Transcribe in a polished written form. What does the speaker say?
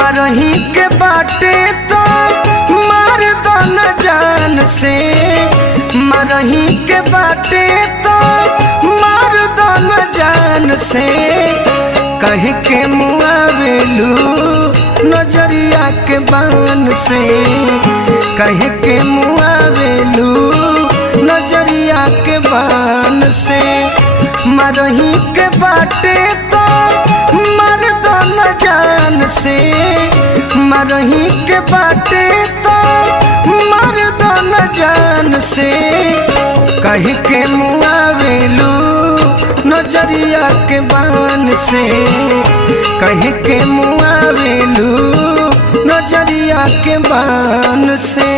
मरही के बाटे तो मार दो न जान से, मरही के बाटे तो मार दो न जान से। कह के मुआवेलू नजरिया के बान से, कह के मुआवेलू नजरिया के बान से। मरही के बाटे तो मर दो न जान से, मरही के बाटे तो मर दो न जान से। कह के मुआवेलू नजरिया के बान से, कह के मुआवेलू नजरिया के बान से।